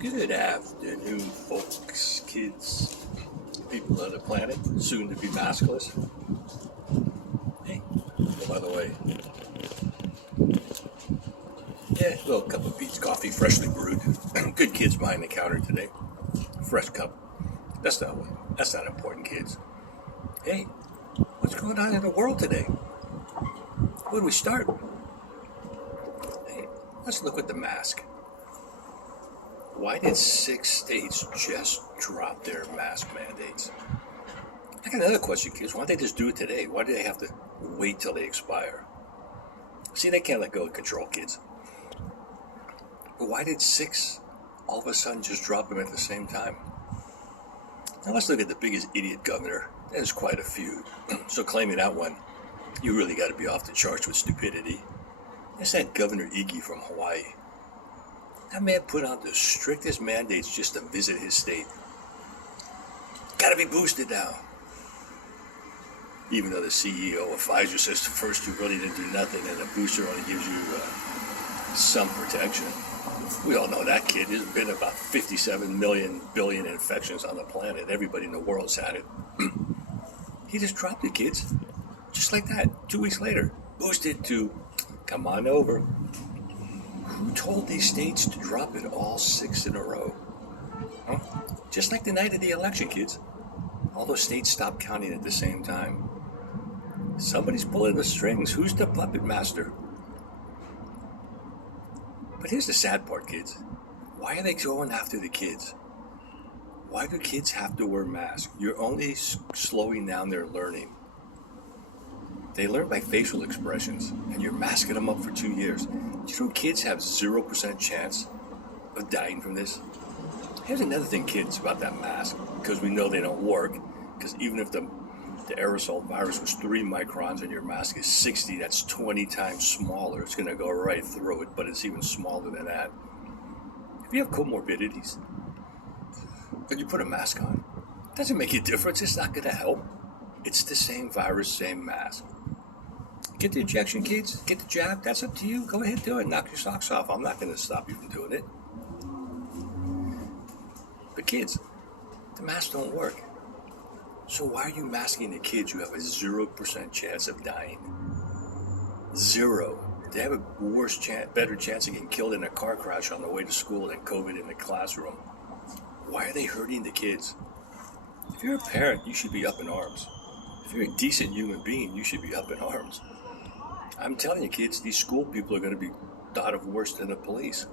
Good afternoon, folks, kids, people of the planet, soon to be maskless. Hey, oh, by the way, yeah, a little cup of Pete's coffee, freshly brewed. Good kids behind the counter today. Fresh cup. That's not important, kids. Hey, what's going on in the world today? Where do we start? Hey, let's look at the mask. Why did 6 states just drop their mask mandates? I got another question, kids. Why don't they just do it today? Why do they have to wait till they expire? See, they can't let go of control, kids. But why did 6 all of a sudden just drop them at the same time? Now let's look at the biggest idiot governor. There's quite a few. So claiming that one, you really got to be off the charts with stupidity. That's that Governor Iggy from Hawaii. That man put out the strictest mandates just to visit his state. Got to be boosted now. Even though the CEO of Pfizer says the first two really didn't do nothing and a booster only gives you some protection. We all know that kid. There's been about 57 billion infections on the planet. Everybody in the world's had it. He just dropped it, kids. Just like that. 2 weeks later. Boosted to come on over. Who told these states to drop it all 6 in a row? Huh? Just like the night of the election, kids. All those states stopped counting at the same time. Somebody's pulling the strings. Who's the puppet master? But here's the sad part, kids. Why are they going after the kids? Why do kids have to wear masks? You're only slowing down their learning. They learn by facial expressions, and you're masking them up for 2 years. Do you know kids have 0% chance of dying from this? Here's another thing, kids, about that mask, because we know they don't work, because even if the aerosol virus was 3 microns and your mask is 60, that's 20 times smaller. It's going to go right through it, but it's even smaller than that. If you have comorbidities, and you put a mask on, it doesn't make a difference. It's not going to help. It's the same virus, same mask. Get the injection, kids. Get the jab. That's up to you. Go ahead, do it. Knock your socks off. I'm not going to stop you from doing it. But kids, the masks don't work. So why are you masking the kids who have a 0% chance of dying? 0. They have a better chance of getting killed in a car crash on the way to school than COVID in the classroom. Why are they hurting the kids? If you're a parent, you should be up in arms. If you're a decent human being, you should be up in arms. I'm telling you, kids, these school people are going to be thought of worse than the police.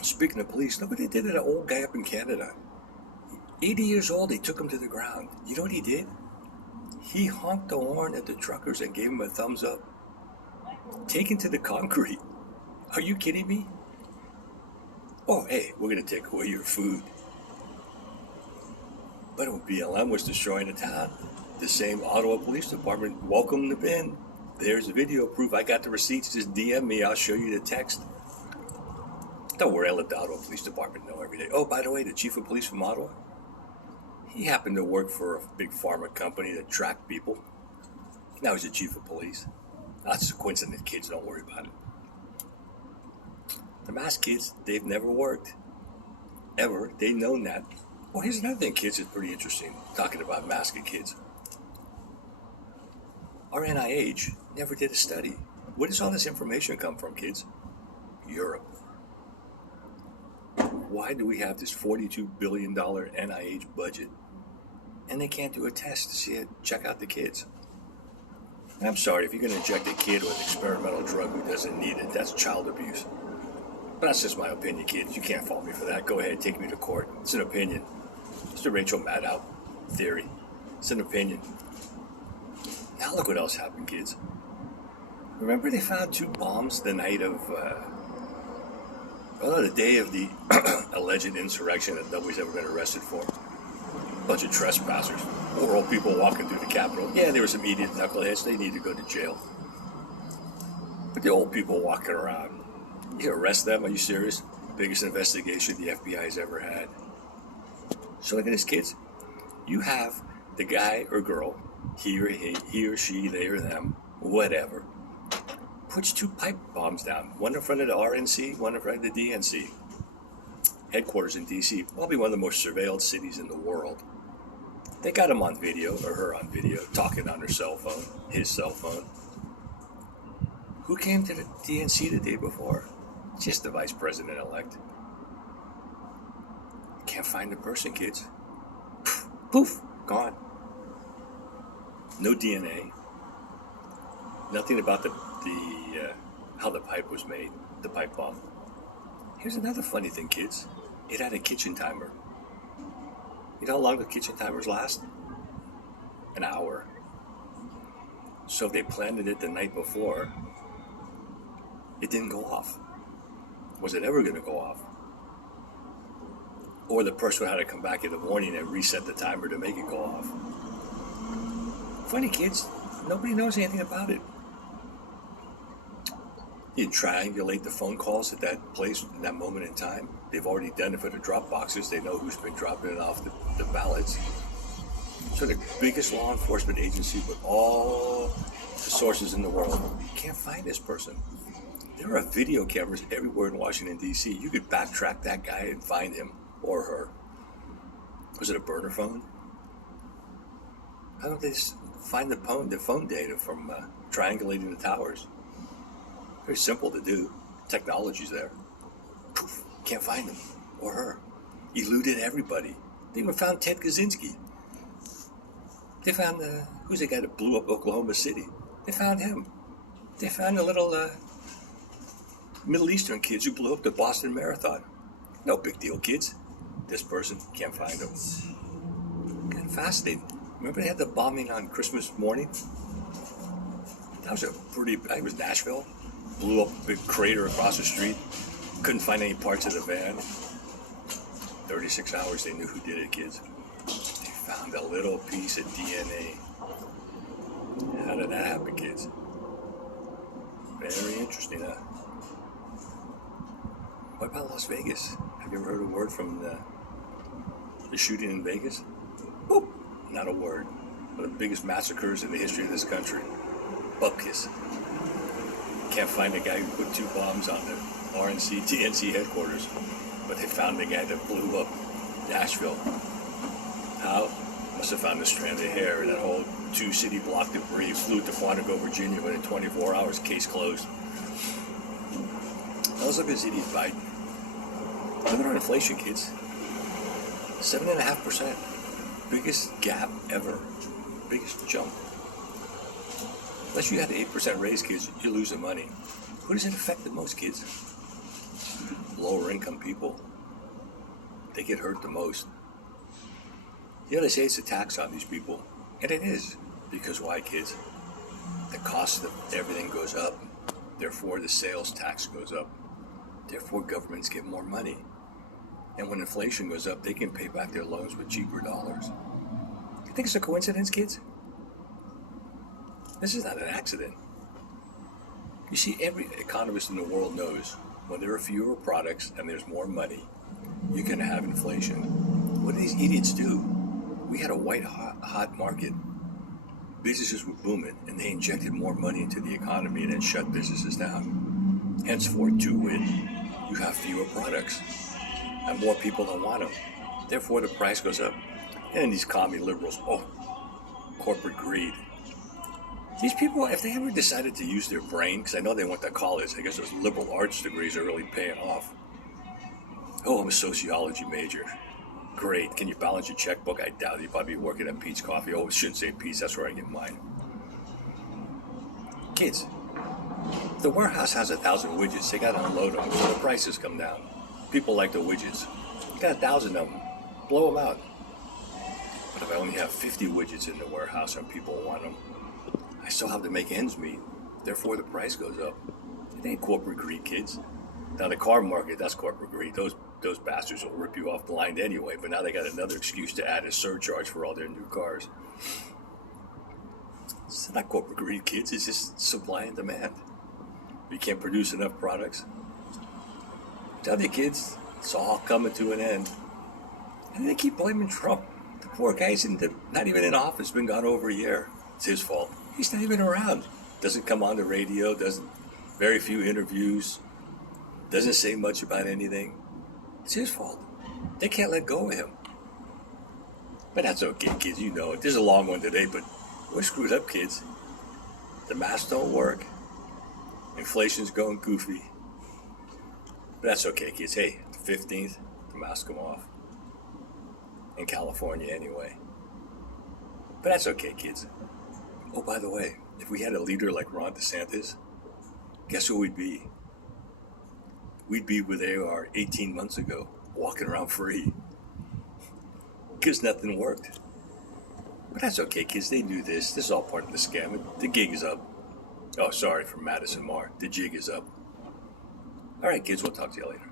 Speaking of police, look what they did to that old guy up in Canada. 80 years old, they took him to the ground. You know what he did? He honked the horn at the truckers and gave him a thumbs up. Taken to the concrete. Are you kidding me? Oh, hey, we're going to take away your food. But when BLM was destroying the town, the same Ottawa Police Department welcomed the bin. There's video proof. I got the receipts. Just DM me. I'll show you the text. Don't worry, I let the Ottawa Police Department know every day. Oh, by the way, the chief of police from Ottawa, he happened to work for a big pharma company that tracked people. Now he's the chief of police. That's a coincidence, kids. Don't worry about it. The mask kids, they've never worked. Ever. They've known that. Well, here's another thing, kids, that's pretty interesting, talking about masking kids. Our NIH never did a study. Where does all this information come from, kids? Europe. Why do we have this $42 billion NIH budget? And they can't do a test to see it, check out the kids. And I'm sorry, if you're going to inject a kid with an experimental drug who doesn't need it, that's child abuse. But that's just my opinion, kids. You can't fault me for that. Go ahead, take me to court. It's an opinion. It's the Rachel Maddow theory. It's an opinion. Now look what else happened, kids. Remember they found 2 bombs the night of, the day of the alleged insurrection that nobody's ever been arrested for? A bunch of trespassers, oral people walking through the Capitol. Yeah, there were some idiot knuckleheads. They need to go to jail. But the old people walking around, you arrest them? Are you serious? Biggest investigation the FBI has ever had. So look at this, kids. You have the guy or girl, he or she, they or them, whatever, puts 2 pipe bombs down, one in front of the RNC, one in front of the DNC. headquarters in D.C., probably one of the most surveilled cities in the world. They got him on video, or her on video, talking on her cell phone, his cell phone. Who came to the DNC the day before? Just the vice president-elect. Can't find the person, kids. Poof, gone. No DNA. Nothing about the how the pipe was made, the pipe bomb. Here's another funny thing, kids. It had a kitchen timer. You know how long the kitchen timers last? An hour. So if they planted it the night before, it didn't go off. Was it ever going to go off? Or the person had to come back in the morning and reset the timer to make it go off. Funny, kids. Nobody knows anything about it. You triangulate the phone calls at that place in that moment in time. They've already done it for the drop boxes. They know who's been dropping it off the ballots. So the biggest law enforcement agency with all the sources in the world, you can't find this person. There are video cameras everywhere in Washington, D.C. You could backtrack that guy and find him or her. Was it a burner phone? How don't they find the phone data from triangulating the towers? Very simple to do. Technology's there. Poof, can't find him or her. Eluded everybody. They even found Ted Kaczynski. They found who's the guy that blew up Oklahoma City? They found him. They found the little Middle Eastern kids who blew up the Boston Marathon. No big deal, kids. This person, can't find him. Kind of fascinating. Remember they had the bombing on Christmas morning? That was I think it was Nashville. Blew up a big crater across the street. Couldn't find any parts of the van. 36 hours they knew who did it, kids. They found a little piece of DNA. How did that happen, kids? Very interesting, huh? What about Las Vegas? Have you ever heard a word from the shooting in Vegas? Boop! Not a word. One of the biggest massacres in the history of this country. Bupkis. Can't find the guy who put 2 bombs on the RNC, DNC headquarters. But they found the guy that blew up Nashville. How? Must have found a strand of hair in that whole 2-city block debris. Flew to Quantico, Virginia within 24 hours. Case closed. Those are his idiot Biden. Look at our inflation, kids. 7.5%. Biggest gap ever. Biggest jump. Unless you had an 8% raise, kids, you're losing money. Who does it affect the most, kids? Lower income people. They get hurt the most. You know, they say it's a tax on these people. And it is. Because why, kids? The cost of everything goes up. Therefore, the sales tax goes up. Therefore, governments get more money. And when inflation goes up, they can pay back their loans with cheaper dollars. You think it's a coincidence, kids? This is not an accident. You see, every economist in the world knows when there are fewer products and there's more money, you're going to have inflation. What do these idiots do? We had a white hot market. Businesses were booming, and they injected more money into the economy and then shut businesses down. Henceforth, to win, you have fewer products, and more people don't want them. Therefore, the price goes up. And these commie liberals, corporate greed. These people, if they ever decided to use their brain, because I know they went to college, I guess those liberal arts degrees are really paying off. Oh, I'm a sociology major. Great. Can you balance your checkbook? I doubt it. You'd probably be working at Pete's Coffee. Oh, it shouldn't say Pete's. That's where I get mine. Kids, the warehouse has 1,000 widgets. They got to unload them so the prices come down. People like the widgets. You got 1,000 of them. Blow them out. But if I only have 50 widgets in the warehouse and people want them, I still have to make ends meet. Therefore, the price goes up. It ain't corporate greed, kids. Now, the car market, that's corporate greed. Those bastards will rip you off blind anyway, but now they got another excuse to add a surcharge for all their new cars. It's not corporate greed, kids. It's just supply and demand. You can't produce enough products. Tell you, kids, it's all coming to an end. And they keep blaming Trump. The poor guy's not even in office, been gone over a year. It's his fault. He's not even around. Doesn't come on the radio, very few interviews, doesn't say much about anything. It's his fault. They can't let go of him. But that's okay, kids. You know it. This is a long one today, but we're screwed up, kids. The masks don't work. Inflation's going goofy. But that's okay, kids. Hey, the 15th, the masks come off. In California, anyway. But that's okay, kids. Oh, by the way, if we had a leader like Ron DeSantis, guess who we'd be? We'd be where they are 18 months ago, walking around free. Because nothing worked. But that's okay, kids. They knew this. This is all part of the scam. The gig is up. Oh, sorry for Madison Marr. The jig is up. All right, kids. We'll talk to you later.